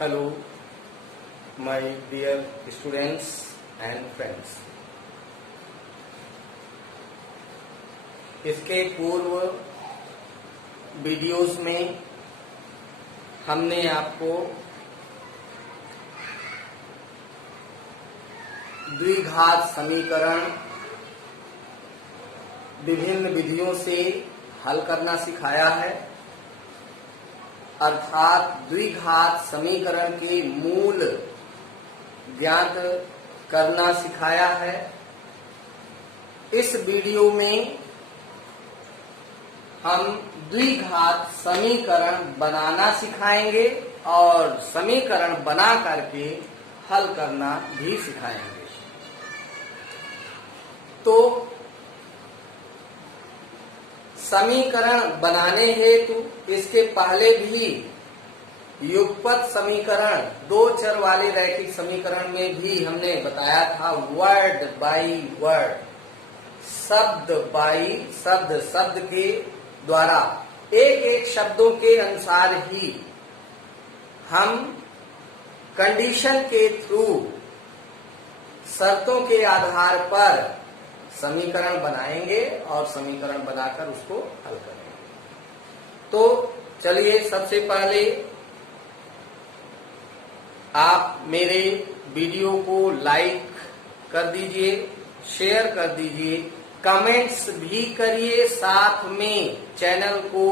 Hello, my dear students and friends. इसके पूर्व videos में हमने आपको द्विघात समीकरण विभिन्न विधियों से हल करना सिखाया है, अर्थात द्विघात समीकरण के मूल ज्ञात करना सिखाया है। इस वीडियो में हम द्विघात समीकरण बनाना सिखाएंगे और समीकरण बना करके हल करना भी सिखाएंगे। तो समीकरण बनाने हेतु इसके पहले भी युगपत समीकरण, दो चर वाले रैखिक समीकरण में भी हमने बताया था वर्ड बाय वर्ड, शब्द बाय शब्द, शब्द के द्वारा एक एक शब्दों के अनुसार ही हम कंडीशन के थ्रू, शर्तों के आधार पर समीकरण बनाएंगे और समीकरण बनाकर उसको हल करेंगे। तो चलिए, सबसे पहले आप मेरे वीडियो को लाइक कर दीजिए, शेयर कर दीजिए, कमेंट्स भी करिए, साथ में चैनल को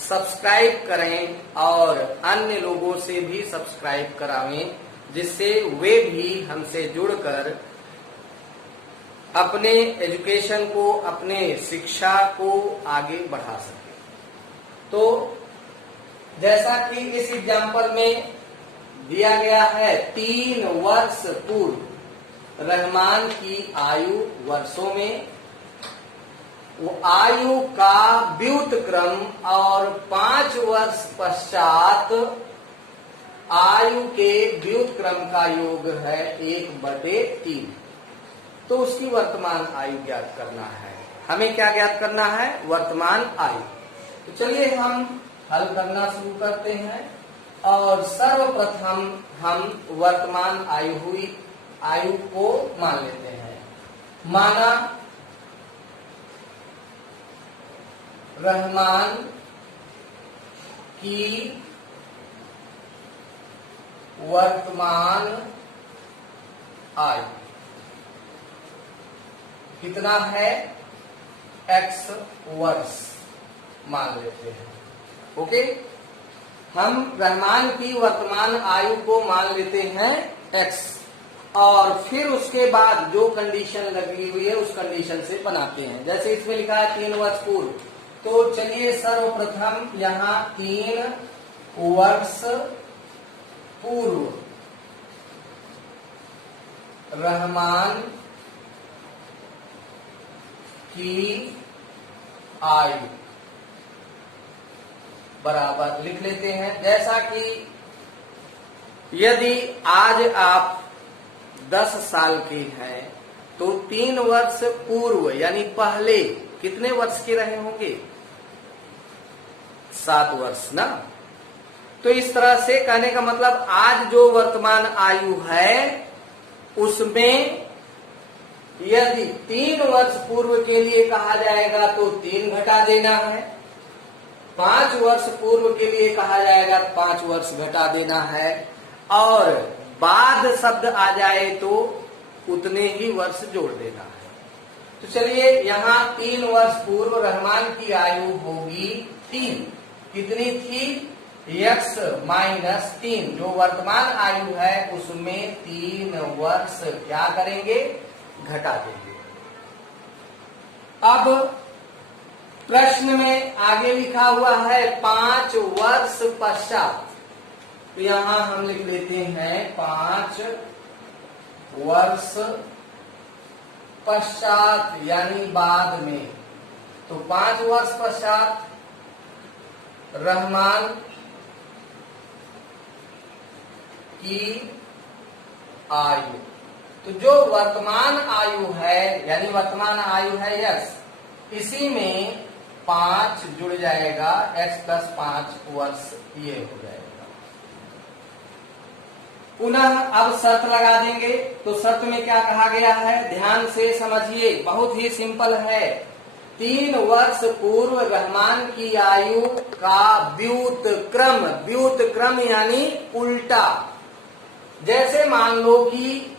सब्सक्राइब करें और अन्य लोगों से भी सब्सक्राइब करावें, जिससे वे भी हमसे जुड़कर अपने एजुकेशन को, अपने शिक्षा को आगे बढ़ा सके। तो जैसा कि इस एग्जाम्पल में दिया गया है, 3 वर्ष पूर्व रहमान की आयु वर्षों में, वो आयु का व्युत्क्रम और 5 वर्ष पश्चात आयु के व्युत्क्रम का योग है 1/3। तो उसकी वर्तमान आयु ज्ञात करना है। हमें क्या ज्ञात करना है? वर्तमान आयु। तो चलिए हम हल करना शुरू करते हैं और सर्वप्रथम हम वर्तमान आयु को मान लेते हैं। माना रहमान की वर्तमान आयु कितना है? x वर्ष मान लेते हैं। ओके, हम रहमान की वर्तमान आयु को मान लेते हैं x, और फिर उसके बाद जो कंडीशन लगी हुई है उस कंडीशन से बनाते हैं। जैसे इसमें लिखा है 3 वर्ष पूर्व, तो चलिए सर्वप्रथम यहाँ 3 वर्ष पूर्व रहमान की आयु बराबर लिख लेते हैं। जैसा कि यदि आज आप 10 साल के हैं तो 3 वर्ष पूर्व यानी पहले कितने वर्ष के रहे होंगे? 7 वर्ष ना। तो इस तरह से कहने का मतलब आज जो वर्तमान आयु है उसमें यदि 3 वर्ष पूर्व के लिए कहा जाएगा तो 3 घटा देना है, 5 वर्ष पूर्व के लिए कहा जाएगा 5 वर्ष घटा देना है, और बाद शब्द आ जाए तो उतने ही वर्ष जोड़ देना है। तो चलिए यहाँ 3 वर्ष पूर्व रहमान की आयु होगी 3। कितनी थी? x - 3। जो वर्तमान आयु है उसमें 3 वर्ष क्या करेंगे? घटा देंगे। अब प्रश्न में आगे लिखा हुआ है 5 वर्ष पश्चात, तो यहां हम लिख लेते हैं 5 वर्ष पश्चात यानी बाद में। तो 5 वर्ष पश्चात रहमान की आयु, तो जो वर्तमान आयु है यानी वर्तमान आयु है x, इसी में 5 जुड़ जाएगा, x + 5 वर्ष ये हो जाएगा। पुनः अब शर्त लगा देंगे। तो शर्त में क्या कहा गया है, ध्यान से समझिए, बहुत ही सिंपल है। 3 वर्ष पूर्व रहमान की आयु का व्युत्क्रम, व्युत्क्रम यानी उल्टा। जैसे मान लो कि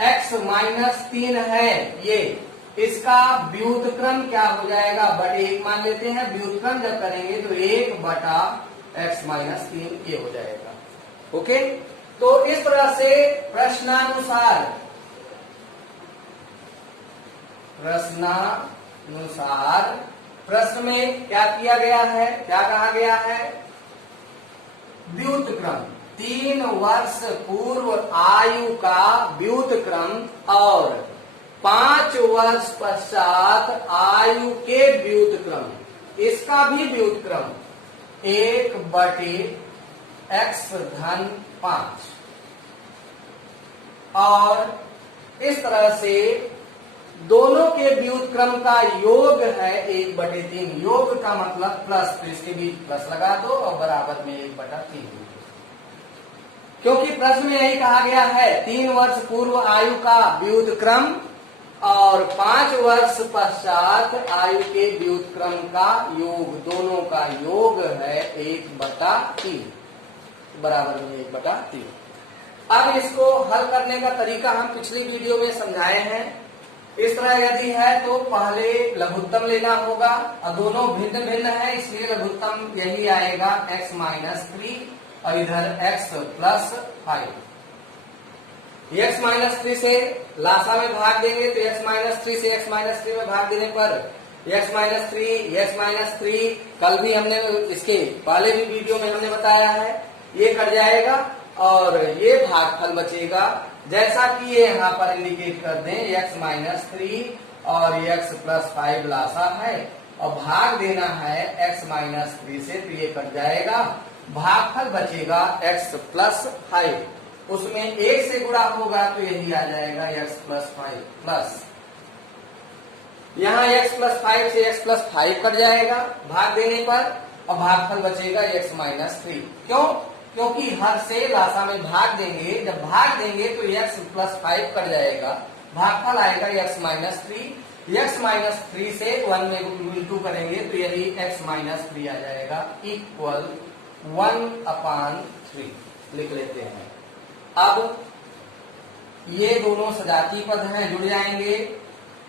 x-3 है ये, इसका व्युत्क्रम क्या हो जाएगा, बटे 1 मान लेते हैं। व्युत्क्रम जब करेंगे तो 1 बटा x-3 ये हो जाएगा। ओके, तो इस तरह से प्रश्नानुसार प्रश्न में क्या किया गया है, क्या कहा गया है, व्युत्क्रम 3 वर्ष पूर्व आयु का व्युत्क्रम और 5 वर्ष पश्चात आयु के व्युत्क्रम, इसका भी व्युत्क्रम 1 बटे x-5 और इस तरह से दोनों के व्युत्क्रम का योग है 1/3। योग का मतलब प्लस, तो इसके बीच प्लस लगा दो और बराबर में 1/3, क्योंकि प्रश्न में यही कहा गया है 3 वर्ष पूर्व आयु का व्युत्क्रम और 5 वर्ष पश्चात आयु के व्युत्क्रम का योग, दोनों का योग है 1/3 बराबर में 1/3। अब इसको हल करने का तरीका हम पिछली वीडियो में समझाए हैं। इस तरह यदि है तो पहले लघुत्तम लेना होगा और दोनों भिन्न भिन्न है, इसलिए लघुत्तम यही आएगा x-3 और इधर x+5। x-3 से लासा में भाग देंगे तो x-3 से x-3 में भाग देने पर x-3 कल भी हमने इसके पहले भी वीडियो में हमने बताया है, ये कट जाएगा और ये भागफल बचेगा। जैसा कि ये यहाँ पर इंडिकेट कर दें x-3 और x+5 लासा है और भाग देना है x-3 से, तो ये कट जाएगा, भागफल बचेगा x+5, उसमें 1 से गुणा होगा तो यही आ जाएगा x+5 प्लस, यहाँ x+5 से x+5 कट जाएगा भाग देने पर और भागफल बचेगा x-3। क्यों? क्योंकि हर से लासा में भाग देंगे, जब भाग देंगे तो x+5 कट जाएगा, भागफल आएगा x-3। x-3 से 1 में इंटू करेंगे तो यही x-3 आ जाएगा इक्वल 1/3 लिख लेते हैं। अब ये दोनों सजातीय पद हैं, जुड़ जाएंगे,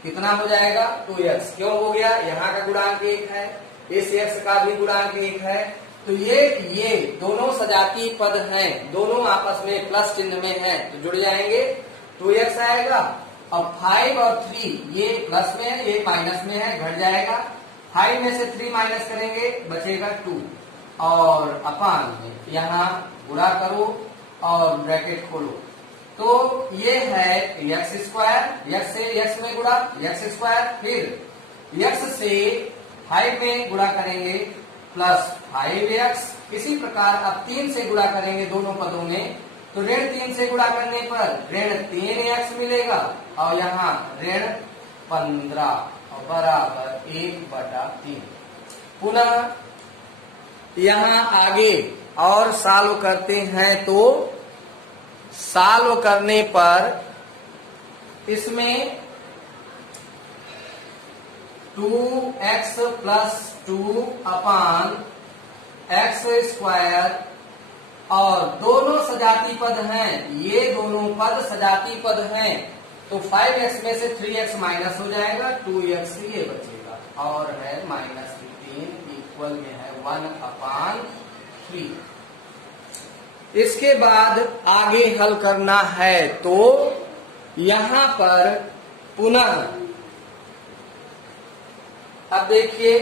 कितना हो जाएगा 2x। क्यों हो गया, यहाँ का गुणांक 1 है, इस x का भी गुणांक 1 है, तो ये दोनों सजातीय पद हैं, दोनों आपस में प्लस चिन्ह में हैं, तो जुड़ जाएंगे, 2x आएगा। अब 5 और 3 ये प्लस में है, ये माइनस में है, घट जाएगा। 5 में से 3 माइनस करेंगे बचेगा 2 और अपान में यहाँ गुणा करो और ब्रैकेट खोलो, तो ये है x², x से x में गुणा x², फिर x से 5 में गुणा करेंगे प्लस 5x। इसी प्रकार अब 3 से गुणा करेंगे दोनों पदों में, तो ऋण 3 से गुणा करने पर ऋण 3x मिलेगा और यहाँ ऋण 15 और बराबर 1/3। पुनः यहाँ आगे और सॉल्व करते हैं तो सॉल्व करने पर इसमें 2x+2 अपान x² और दोनों सजातीय पद हैं, ये दोनों पद सजातीय पद हैं, तो 5x में से 3x माइनस हो जाएगा, 2x ये बचेगा और है -15 इक्वल में है 1/3। इसके बाद आगे हल करना है तो यहाँ पर पुनः अब देखिए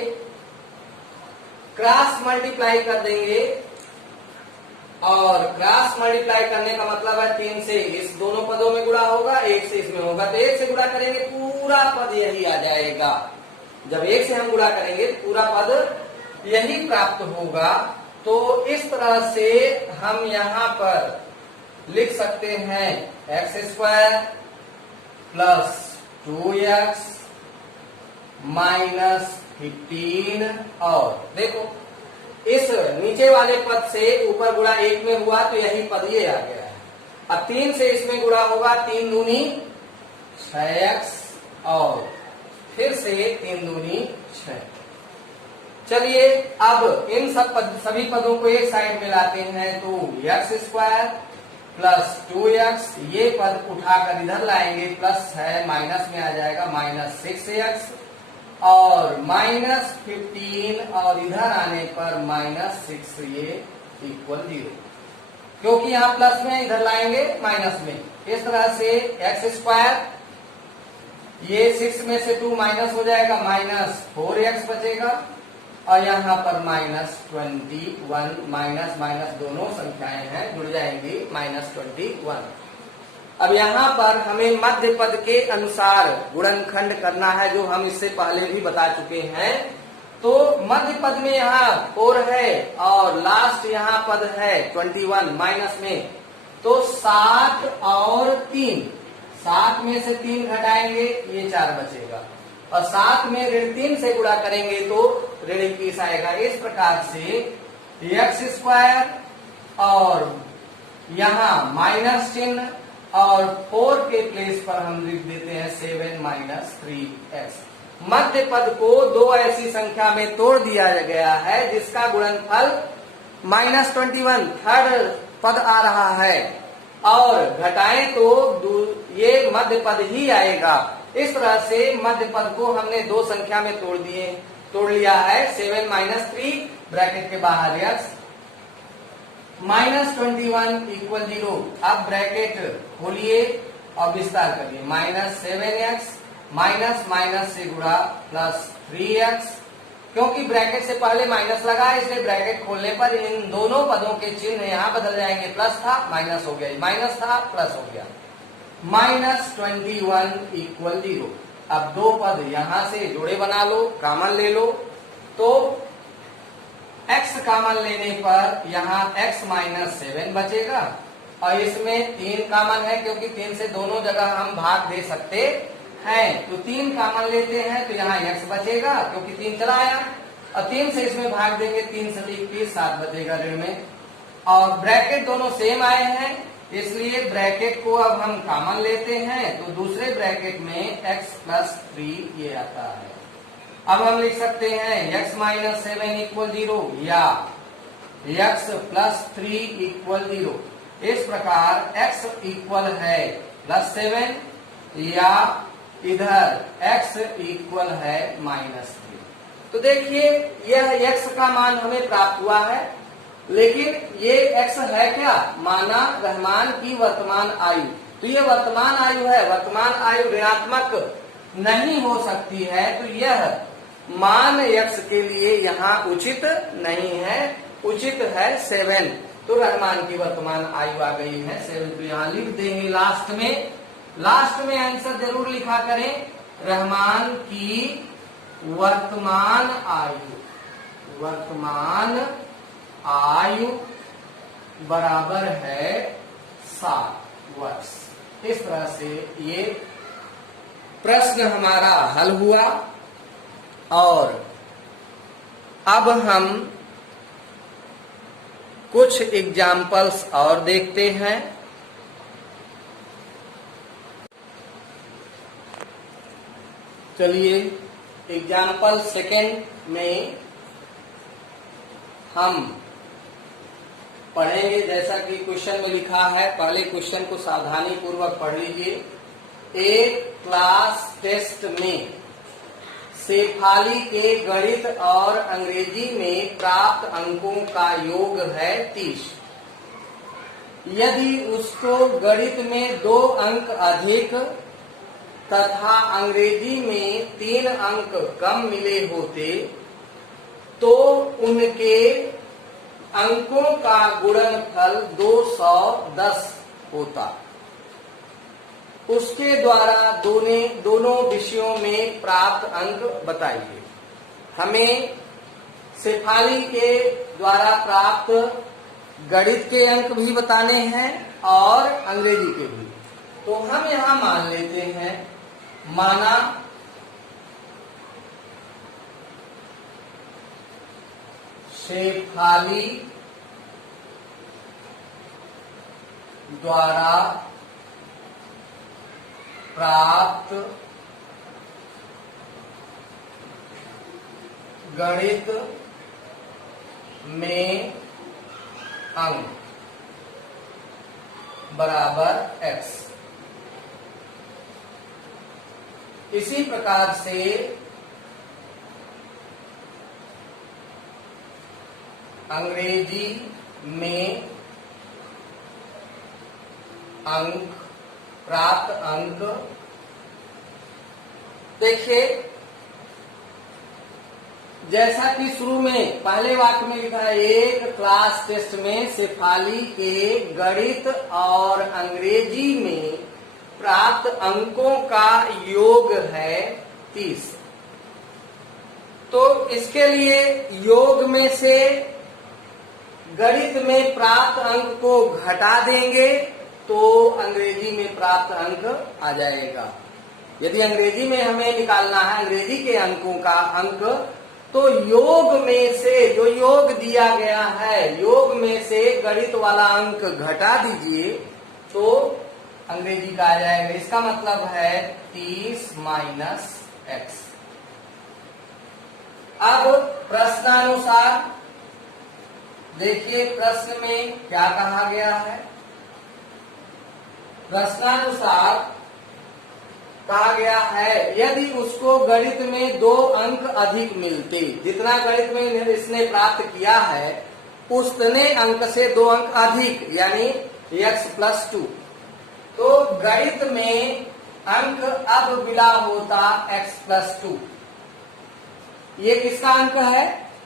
क्रॉस मल्टीप्लाई कर देंगे और क्रॉस मल्टीप्लाई करने का मतलब है 3 से इस दोनों पदों में गुणा होगा, 1 से इसमें होगा, तो 1 से गुणा करेंगे पूरा पद यही आ जाएगा। जब 1 से हम गुणा करेंगे पूरा पद यही प्राप्त होगा। तो इस तरह से हम यहाँ पर लिख सकते हैं x² प्लस 2x -15 और देखो इस नीचे वाले पद से ऊपर गुणा 1 में हुआ तो यही पद ये आ गया है, अब 3 से इसमें गुणा होगा, 3 दूनी 6x और फिर से 3 दूनी 6। चलिए अब इन सभी पदों को एक साइड में लाते हैं तो x² प्लस 2x, ये पद उठाकर इधर लाएंगे, प्लस है माइनस में आ जाएगा, माइनस 6x और माइनस 15 और इधर आने पर माइनस 6, ये इक्वल 0, क्योंकि यहाँ प्लस में इधर लाएंगे माइनस में। इस तरह से x², ये 6 में से 2 माइनस हो जाएगा, माइनस 4x बचेगा और यहाँ पर माइनस 21, माइनस माइनस दोनों संख्याएं हैं जुड़ जाएंगी, माइनस 21। अब यहाँ पर हमें मध्य पद के अनुसार गुणनखंड करना है, जो हम इससे पहले भी बता चुके हैं। तो मध्य पद में यहाँ 4 है और लास्ट यहाँ पद है 21 माइनस में, तो 7 और 3, 7 में से 3 घटाएंगे, ये 4 बचेगा और 7 में ऋण 3 से गुणा करेंगे तो ऋण 21 आएगा। इस प्रकार से x² और यहाँ माइनस चिन्ह और 4 के प्लेस पर हम लिख देते हैं 7 माइनस 3x। मध्य पद को दो ऐसी संख्या में तोड़ दिया गया है जिसका गुणनफल माइनस 21 थर्ड पद आ रहा है और घटाएं तो ये मध्य पद ही आएगा। इस तरह से मध्य पद को हमने दो संख्या में तोड़ लिया है, 7 माइनस 3 ब्रैकेट के बाहर x माइनस 21 इक्वल 0। अब ब्रैकेट खोलिए और विस्तार करिए, माइनस 7x माइनस माइनस से गुणा प्लस 3x, क्योंकि ब्रैकेट से पहले माइनस लगा है इसलिए ब्रैकेट खोलने पर इन दोनों पदों के चिन्ह यहाँ बदल जाएंगे, प्लस था माइनस हो गया, माइनस था प्लस हो गया, माइनस 21 इक्वल 0। अब दो पद यहां से जोड़े बना लो, कॉमन ले लो, तो x कॉमन लेने पर यहाँ x माइनस 7 बचेगा और इसमें 3 कॉमन है क्योंकि 3 से दोनों जगह हम भाग दे सकते हैं, तो 3 कॉमन लेते हैं तो यहाँ x बचेगा क्योंकि 3 चला आया और 3 से इसमें भाग देंगे, 3 से 21 7 बचेगा ऋण में और ब्रैकेट दोनों सेम आए हैं इसलिए ब्रैकेट को अब हम कॉमन लेते हैं तो दूसरे ब्रैकेट में x प्लस 3 ये आता है। अब हम लिख सकते हैं x माइनस 7 इक्वल 0 या x प्लस 3 इक्वल 0। इस प्रकार x इक्वल है प्लस 7 या इधर x इक्वल है माइनस 3। तो देखिए यह x का मान हमें प्राप्त हुआ है, लेकिन ये x है क्या, माना रहमान की वर्तमान आयु, तो ये वर्तमान आयु है, वर्तमान आयु ऋणात्मक नहीं हो सकती है, तो यह मान x के लिए यहाँ उचित नहीं है, उचित है 7। तो रहमान की वर्तमान आयु आ गई है 7, तो यहाँ लिख देंगे लास्ट में आंसर जरूर लिखा करें, रहमान की वर्तमान आयु बराबर है 7 वर्ष। इस तरह से ये प्रश्न हमारा हल हुआ और अब हम कुछ एग्जाम्पल्स और देखते हैं। चलिए एग्जाम्पल सेकेंड में हम पढ़ेंगे जैसा कि क्वेश्चन में लिखा है। पहले क्वेश्चन को सावधानी पूर्वक पढ़ लीजिए। एक क्लास टेस्ट में शेफाली के गणित और अंग्रेजी में प्राप्त अंकों का योग है 30। यदि उसको गणित में 2 अंक अधिक तथा अंग्रेजी में 3 अंक कम मिले होते तो उनके अंकों का गुणनफल 210 होता। उसके द्वारा दोनों विषयों में प्राप्त अंक बताइए। हमें शेफाली के द्वारा प्राप्त गणित के अंक भी बताने हैं और अंग्रेजी के भी। तो हम यहाँ मान लेते हैं, माना शेफाली द्वारा प्राप्त गणित में अंक बराबर x। इसी प्रकार से अंग्रेजी में अंक प्राप्त अंक, देखिए जैसा कि शुरू में पहले वाक्य में लिखा है, एक क्लास टेस्ट में शेफाली के गणित और अंग्रेजी में प्राप्त अंकों का योग है 30। तो इसके लिए योग में से गणित में प्राप्त अंक को घटा देंगे तो अंग्रेजी में प्राप्त अंक आ जाएगा। यदि अंग्रेजी में हमें निकालना है अंग्रेजी के अंकों का अंक, तो योग में से जो योग दिया गया है, योग में से गणित वाला अंक घटा दीजिए तो अंग्रेजी का आ जाएगा। इसका मतलब है 30 माइनस x। अब प्रश्नानुसार देखिए प्रश्न में क्या कहा गया है। प्रश्नानुसार कहा गया है यदि उसको गणित में 2 अंक अधिक मिलते, जितना गणित में इसने प्राप्त किया है उतने अंक से 2 अंक अधिक यानी x+2, तो गणित में अंक अब मिला होता x+2। ये किसका अंक है?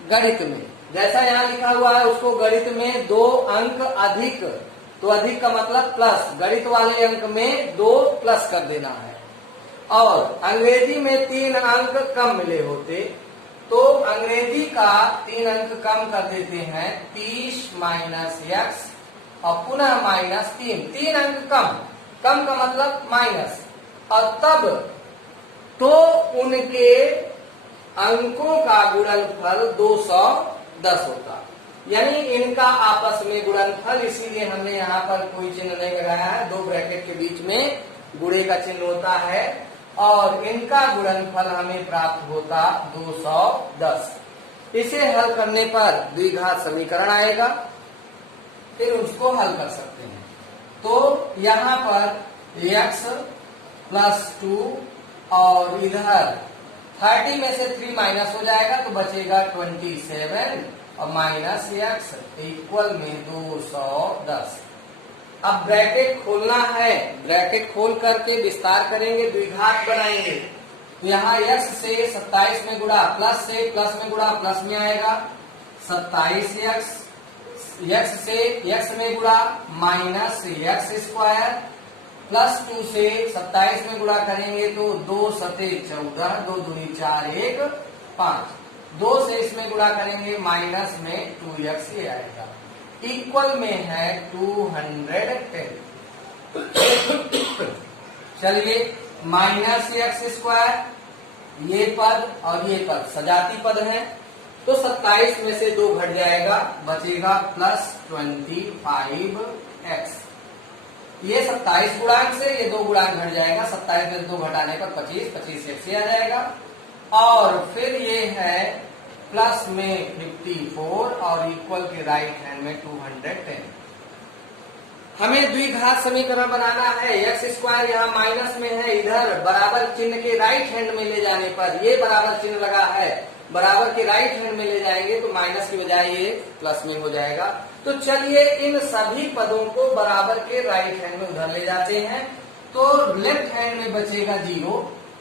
गणित में। जैसा यहाँ लिखा हुआ है उसको गणित में 2 अंक अधिक, तो अधिक का मतलब प्लस, गणित वाले अंक में 2 प्लस कर देना है। और अंग्रेजी में 3 अंक कम मिले होते तो अंग्रेजी का 3 अंक कम कर देते हैं, 30 माइनस x और पुनः माइनस 3 अंक कम, कम का मतलब माइनस, और तब तो उनके अंकों का गुणनफल 210 होता। यानी इनका आपस में गुणनफल, इसीलिए हमने यहाँ पर कोई चिन्ह नहीं लगाया है, 2 ब्रैकेट के बीच में गुणे का चिन्ह होता है और इनका गुणनफल हमें प्राप्त होता 210। इसे हल करने पर द्विघात समीकरण आएगा, फिर उसको हल कर सकते हैं। तो यहाँ पर x+2 और इधर 30 में से 3 माइनस हो जाएगा तो बचेगा 27 और माइनस x इक्वल में 210। अब ब्रैकेट खोलना है, ब्रैकेट खोल करके विस्तार करेंगे, द्विघात बनाएंगे। तो यहाँ x से 27 में गुणा, प्लस से प्लस में गुणा, प्लस में आएगा 27x, x से x में गुणा माइनस x² प्लस 2 से 27 में गुणा करेंगे तो 2 सते 14, 2 दूनी 4, 1 5, 2 से इसमें गुणा करेंगे माइनस में 2x ये आएगा, इक्वल में है 210। चलिए माइनस x², ये पद और ये पद सजाती पद हैं, तो 27 में से 2 घट जाएगा, बचेगा प्लस 25x। ये 27 गुणांक से ये 2 गुणांक घट जाएगा, 27 में 2 घटाने पर 25, 25x आ जाएगा। और फिर ये है प्लस में 54 और इक्वल के राइट हैंड में 210। हमें द्विघात समीकरण बनाना है, x² यहाँ माइनस में है, इधर बराबर चिन्ह के राइट हैंड में ले जाने पर, ये बराबर चिन्ह लगा है, बराबर के राइट हैंड में ले जाएंगे तो माइनस की बजाय ये प्लस में हो जाएगा। तो चलिए इन सभी पदों को बराबर के राइट हैंड में उधर ले जाते हैं, तो लेफ्ट हैंड में बचेगा 0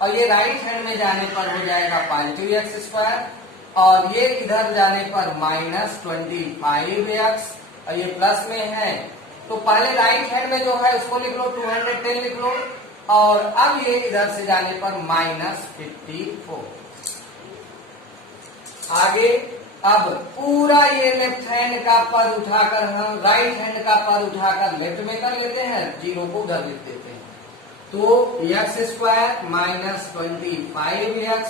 और ये राइट हैंड में जाने पर हो जाएगा पॉजिटिव x² और ये इधर जाने पर माइनस 25x और ये प्लस में है, तो पहले राइट हैंड में जो है उसको लिख लो, 210 लिख लो, और अब ये इधर से जाने पर माइनस 54। आगे अब पूरा ये लेफ्ट हैंड का पद उठाकर हम राइट हैंड का पद उठाकर लेफ्ट में कर लेते हैं, 0 को उधर लिख देते हैं, तो x² माइनस 25x,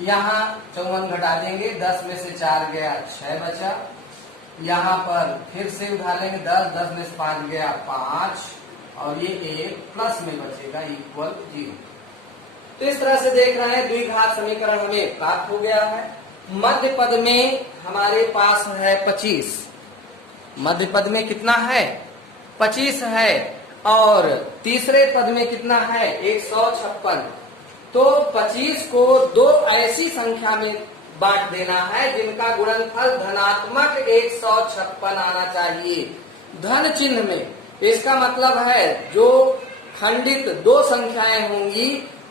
यहाँ 54 घटा देंगे, 10 में से 4 गया 6 बचा, यहाँ पर फिर से उठा लेंगे 10, 10 में से 5 गया 5 और ये 1 प्लस में बचेगा इक्वल 0। तो इस तरह से देख रहे हैं द्विघात समीकरण हमें प्राप्त हो गया है। मध्य पद में हमारे पास है 25, मध्य पद में कितना है 25 है और तीसरे पद में कितना है 156। तो 25 को दो ऐसी संख्या में बांट देना है जिनका गुणनफल धनात्मक 156 आना चाहिए धन चिन्ह में। इसका मतलब है जो खंडित दो संख्याएं होंगी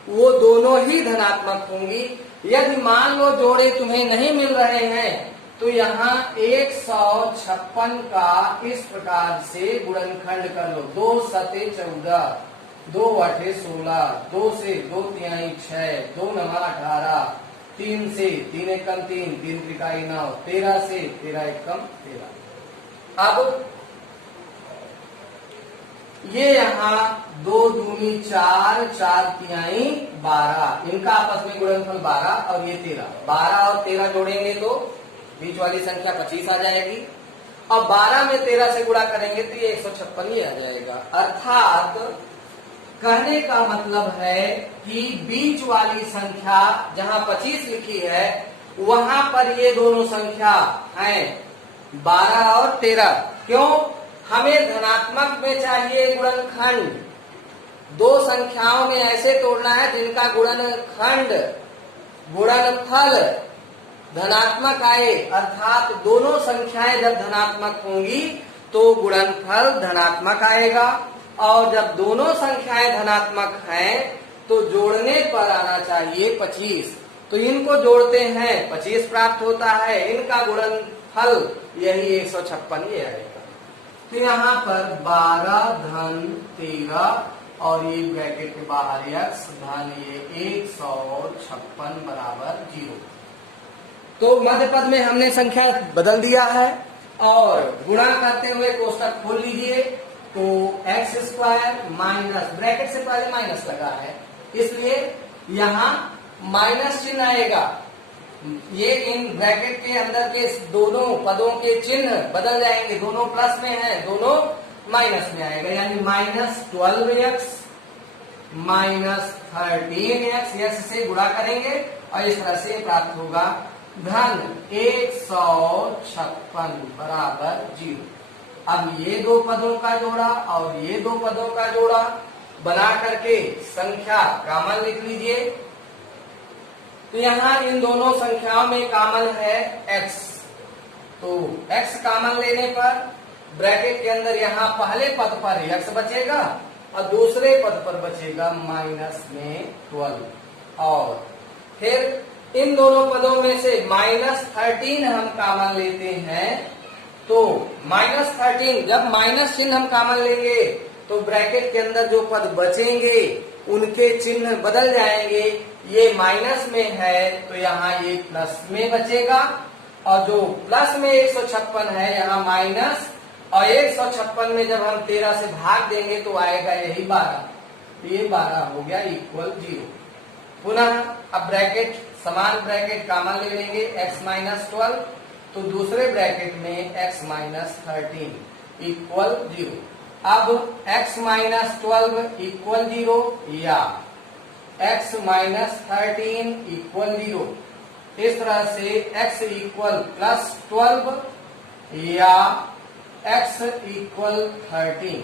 वो दोनों ही धनात्मक होंगी। यदि मान लो जोड़े तुम्हें नहीं मिल रहे हैं तो यहाँ 156 का इस प्रकार से गुणनखंड कर लो। 2 सते 14, 2 आठे 16, 2 से 2 तिहाई 6, 2 नमा 18, 3 से 3 एकम 3, 3 त्रिकाई 9, 13 से 13 एकम 13। अब ये यहाँ 2 दूनी 4, 4 तिहाई 12, इनका आपस में गुणनफल 12 और ये 13। 12 और 13 जोड़ेंगे तो बीच वाली संख्या 25 आ जाएगी और 12 में 13 से गुणा करेंगे तो ये 156 ही आ जाएगा। अर्थात कहने का मतलब है कि बीच वाली संख्या जहाँ 25 लिखी है वहां पर ये दोनों संख्या हैं 12 और 13। क्यों? हमें धनात्मक में चाहिए गुणनखंड। दो संख्याओं में ऐसे तोड़ना है जिनका गुणनखंड गुणनफल धनात्मक आए। अर्थात दोनों संख्याएं जब धनात्मक होंगी तो गुणनफल धनात्मक आएगा और जब दोनों संख्याएं धनात्मक हैं तो जोड़ने पर आना चाहिए 25। तो इनको जोड़ते हैं 25 प्राप्त होता है, इनका गुणनफल यही 156 ये आएगा। तो यहाँ पर 12 धन 13 और ये ब्रैकेट के बाहर x धन ये 156 बराबर 0। तो मध्य पद में हमने संख्या बदल दिया है और गुणा करते हुए कोष्टक खोल लीजिए। तो एक्स स्क्वायर माइनस, ब्रैकेट से पहले माइनस लगा है इसलिए यहाँ माइनस चिन्ह आएगा। ये इन ब्रैकेट के अंदर के दोनों पदों के चिन्ह बदल जाएंगे, दोनों प्लस में हैं, दोनों माइनस में आएगा। यानी -12x -13x x से गुणा करेंगे और इस तरह से प्राप्त होगा धन 156 बराबर 0। अब ये दो पदों का जोड़ा और ये दो पदों का जोड़ा बना करके संख्या कॉमन लिख लीजिए। तो यहाँ इन दोनों संख्याओं में कॉमन है x। तो x कॉमन लेने पर ब्रैकेट के अंदर यहाँ पहले पद पर x बचेगा और दूसरे पद पर बचेगा -12 और फिर इन दोनों पदों में से -13 हम कॉमन लेते हैं। तो -13 जब माइनस चिन्ह हम कॉमन लेंगे तो ब्रैकेट के अंदर जो पद बचेंगे उनके चिन्ह बदल जाएंगे। ये माइनस में है तो यहाँ ये प्लस में बचेगा और जो प्लस में 156 है यहाँ माइनस, और 156 में जब हम 13 से भाग देंगे तो आएगा यही 12। ये 12 हो गया इक्वल 0। पुनः अब ब्रैकेट समान ब्रैकेट कॉमन ले लेंगे x -12 तो दूसरे ब्रैकेट में x -13 इक्वल 0। अब x -12 इक्वल 0 या x -13 इक्वल 0। इस तरह से x इक्वल +12 या x इक्वल 13।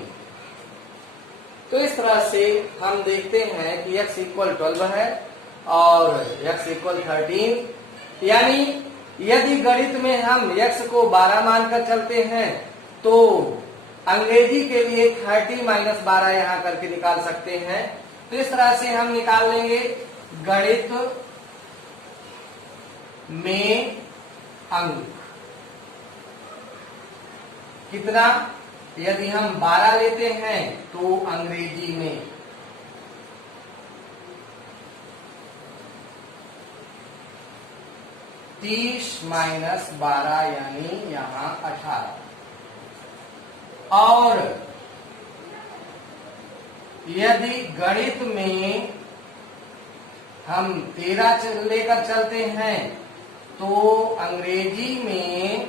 तो इस तरह से हम देखते हैं कि x इक्वल 12 है और x इक्वल 13। यानी यदि गणित में हम x को 12 मानकर चलते हैं तो अंग्रेजी के लिए 30 - 12 यहाँ करके निकाल सकते हैं। तो इस तरह से हम निकाल लेंगे गणित में अंक कितना। यदि हम 12 लेते हैं तो अंग्रेजी में 30 - 12 यानी यहाँ 18। और यदि गणित में हम 13 लेकर चलते हैं तो अंग्रेजी में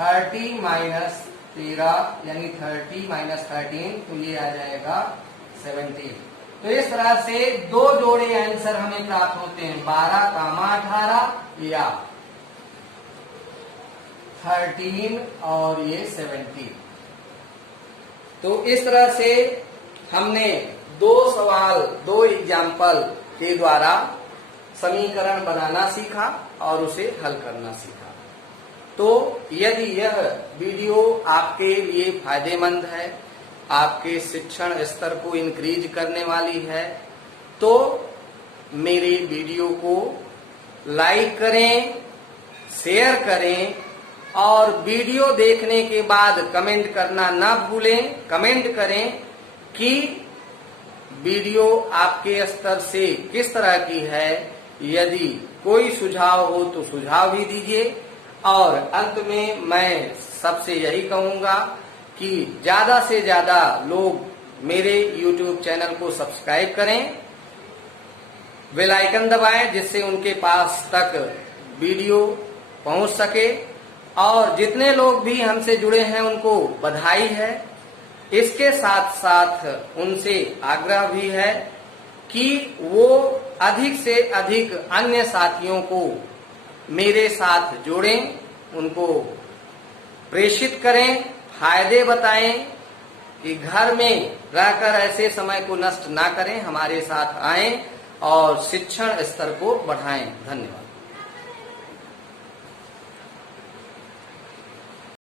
30 माइनस 13 यानी 30 माइनस 13, तो ये आ जाएगा 17। तो इस तरह से दो जोड़े आंसर हमें प्राप्त होते हैं, 12, 18 या 13 और ये 17। तो इस तरह से हमने दो सवाल, दो एग्जाम्पल के द्वारा समीकरण बनाना सीखा और उसे हल करना सीखा। तो यदि यह वीडियो आपके लिए फायदेमंद है, आपके शिक्षण स्तर को इंक्रीज करने वाली है, तो मेरे वीडियो को लाइक करें, शेयर करें और वीडियो देखने के बाद कमेंट करना ना भूलें। कमेंट करें कि वीडियो आपके स्तर से किस तरह की है। यदि कोई सुझाव हो तो सुझाव भी दीजिए। और अंत में मैं सबसे यही कहूंगा कि ज्यादा से ज्यादा लोग मेरे YouTube चैनल को सब्सक्राइब करें, बेल आइकन दबाएं जिससे उनके पास तक वीडियो पहुंच सके। और जितने लोग भी हमसे जुड़े हैं उनको बधाई है। इसके साथ साथ उनसे आग्रह भी है कि वो अधिक से अधिक अन्य साथियों को मेरे साथ जोड़ें, उनको प्रेषित करें, फायदे बताएं कि घर में रहकर ऐसे समय को नष्ट ना करें, हमारे साथ आएं और शिक्षण स्तर को बढ़ाएं। धन्यवाद।